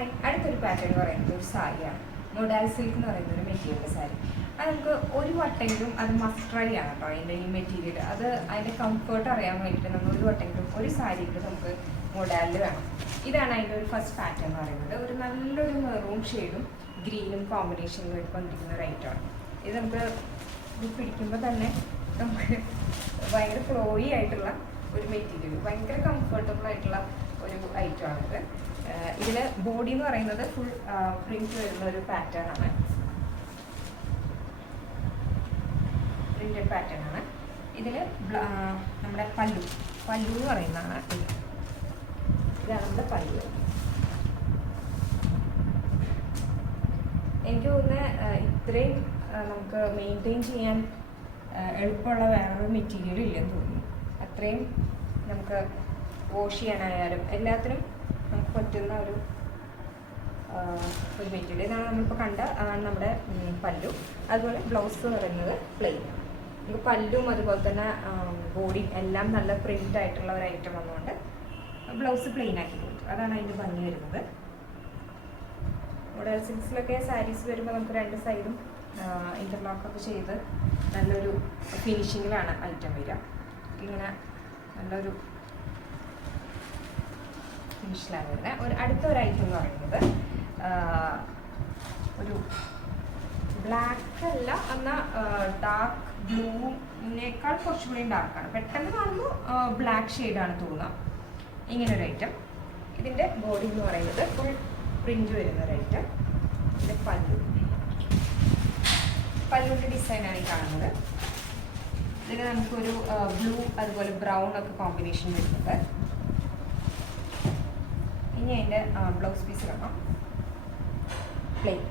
Hi, അടുത്തൊരു pattern പറയുന്നത് ഒരു സാരിയാണ്. മൊഡാൽ സിൽക്ക് എന്ന് പറയുന്ന ഒരു മെറ്റീരിയൽ സാരി. അത് നമുക്ക് ഒരു വട്ടെങ്കിലും അത് മസ്റ്റ് ട്രൈ ആണ് കേട്ടോ. അതിൻ്റെ ഈ മെറ്റീരിയൽ അത് അതിൻ്റെ കംഫർട്ട് അറിയാൻ വേണ്ടിയിട്ട് നമ്മൾ ഒരു വട്ടെങ്കിലും ഒരു സാരിയിൽ നമുക്ക് മൊഡാലിൽ വേണം. ഇതാണ് അതിൻ്റെ ഒരു ഫസ്റ്റ് പാറ്റേൺ എന്ന് പറയുന്നത്. ഒരു നല്ലൊരു മെറൂൺ ഷെയ്ഡും ഗ്രീനും കോമ്പിനേഷനിൽ വന്നിരിക്കുന്ന ഒരു ഐറ്റമാണ് ഇത്. നമുക്ക് ഇത് പിടിക്കുമ്പോൾ തന്നെ നമുക്ക് ഭയങ്കര ഫ്ലോയി ആയിട്ടുള്ള ഒരു മെറ്റീരിയൽ, ഭയങ്കര കംഫർട്ടബിൾ ആയിട്ടുള്ള ഒരു ഐറ്റമാണിത്. ഇതിൽ ബോഡി എന്ന് പറയുന്നത് ഫുൾ പ്രിന്റ് വരുന്ന ഒരു പാറ്റേൺ ആണ്, പ്രിന്റഡ് പാറ്റേൺ ആണ്. ഇതിൽ നമ്മുടെ പല്ലു എന്ന് പറയുന്നതാണ് ഇതാണ് നമ്മുടെ പല്ലു. എനിക്ക് തോന്നുന്നത് ഇത്രയും നമുക്ക് മെയിൻറ്റെയിൻ ചെയ്യാൻ എളുപ്പമുള്ള വേറൊരു മെറ്റീരിയൽ ഇല്ലെന്ന് തോന്നുന്നു. അത്രയും നമുക്ക് വാഷ് ചെയ്യാനായാലും എല്ലാത്തിനും നമുക്ക് പറ്റുന്ന ഒരു മെറ്റീരിയൽ. ഇതാണ് നമ്മളിപ്പോൾ കണ്ട നമ്മുടെ പല്ലു. അതുപോലെ ബ്ലൗസ് എന്ന് പറയുന്നത് പ്ലെയിൻ. നമുക്ക് പല്ലും അതുപോലെ തന്നെ ബോഡിയും എല്ലാം നല്ല പ്രിൻ്റ് ആയിട്ടുള്ള ഒരു ഐറ്റം വന്നുകൊണ്ട് ബ്ലൗസ് പ്ലെയിൻ ആക്കി കൊടുത്തു. അതാണ് അതിൻ്റെ ഭംഗി വരുന്നത്. മോഡൽ സിൽക്സിലൊക്കെ സാരീസ് വരുമ്പോൾ നമുക്ക് രണ്ട് സൈഡും ഇൻ്റർലോക്കൊക്കെ ചെയ്ത് നല്ലൊരു ഫിനിഷിങ്ങിലാണ് ഐറ്റം വരിക. ഇങ്ങനെ നല്ലൊരു ഫിനിഷിലാണ് വരുന്നത്. അടുത്തൊരു ഐറ്റം എന്ന് പറയുന്നത് ഒരു ബ്ലാക്ക് അല്ല എന്നാൽ ഡാർക്ക് ബ്ലൂവിനേക്കാൾ കുറച്ചുകൂടി ഡാർക്കാണ്. പെട്ടെന്ന് കാണുമ്പോൾ ബ്ലാക്ക് ഷെയ്ഡാണ് തോന്നുക. ഇങ്ങനൊരു ഐറ്റം. ഇതിൻ്റെ ബോഡി എന്ന് പറയുന്നത് ഫുൾ പ്രിൻ്റ് വരുന്ന ഒരു ഐറ്റം. ഇതിൻ്റെ പല്ലുവിൻ്റെ ഡിസൈനാണ് ഈ കാണുന്നത്. ഇതിൽ നമുക്കൊരു ബ്ലൂ അതുപോലെ ബ്രൗൺ ഒക്കെ കോമ്പിനേഷൻ വരുന്നുണ്ട്. ഇനി അതിൻ്റെ ബ്ലൗസ് പീസ് കാണാം. പ്ലെയിൻ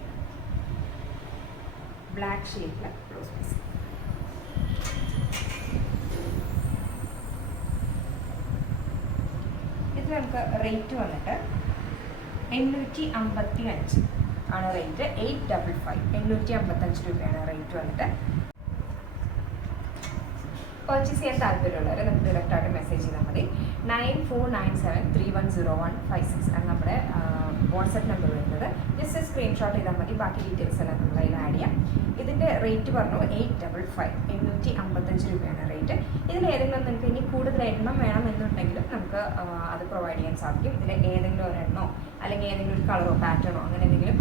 ബ്ലാക്ക് ഷെയ്ഡിലെ ബ്ലൗസ് പീസ്. ഇത് നമുക്ക് റേറ്റ് വന്നിട്ട് 855 ആണ് റേറ്റ്. 855 855 രൂപയാണ് റേറ്റ് വന്നിട്ട്. പർച്ചേസ് ചെയ്യാൻ താല്പര്യമുള്ളവർ നമുക്ക് ഡയറക്റ്റായിട്ട് മെസ്സേജ് ചെയ്താൽ മതി. 9497310156 ആണ് നമ്മുടെ വാട്സപ്പ് നമ്പർ വരുന്നത്. ജസ്റ്റ് സ്ക്രീൻഷോട്ട് ചെയ്താൽ മതി. ബാക്കി ഡീറ്റെയിൽസ് എല്ലാം നമ്മൾ അതിൽ ആഡ് ചെയ്യാം. ഇതിൻ്റെ റേറ്റ് പറഞ്ഞു 855 855 രൂപയാണ് റേറ്റ്. ഇതിലേതെങ്കിലും നിങ്ങൾക്ക് ഇനി കൂടുതൽ എണ്ണം വേണമെന്നുണ്ടെങ്കിലും നമുക്ക് അത് പ്രൊവൈഡ് ചെയ്യാൻ സാധിക്കും. ഇതിൽ ഏതെങ്കിലും ഒരെണ്ണോ അല്ലെങ്കിൽ ഏതെങ്കിലും ഒരു കളറോ പാറ്റേണോ അങ്ങനെ എന്തെങ്കിലും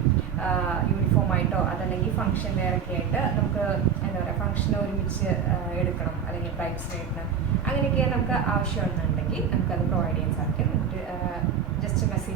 യൂണിഫോമായിട്ടോ അതല്ലെങ്കിൽ ഫംഗ്ഷൻ വെയറൊക്കെ ആയിട്ട് നമുക്ക് എന്താ പറയുക ഫംഗ്ഷന് ഒരുമിച്ച് എടുക്കണം അല്ലെങ്കിൽ ബ്രൈഡ്സ്മെയ്ഡിന് അങ്ങനെയൊക്കെ നമുക്ക് ആവശ്യമുണ്ടെങ്കിൽ നമുക്കത് പ്രൊവൈഡ് ചെയ്യാൻ സാധിക്കും. Just message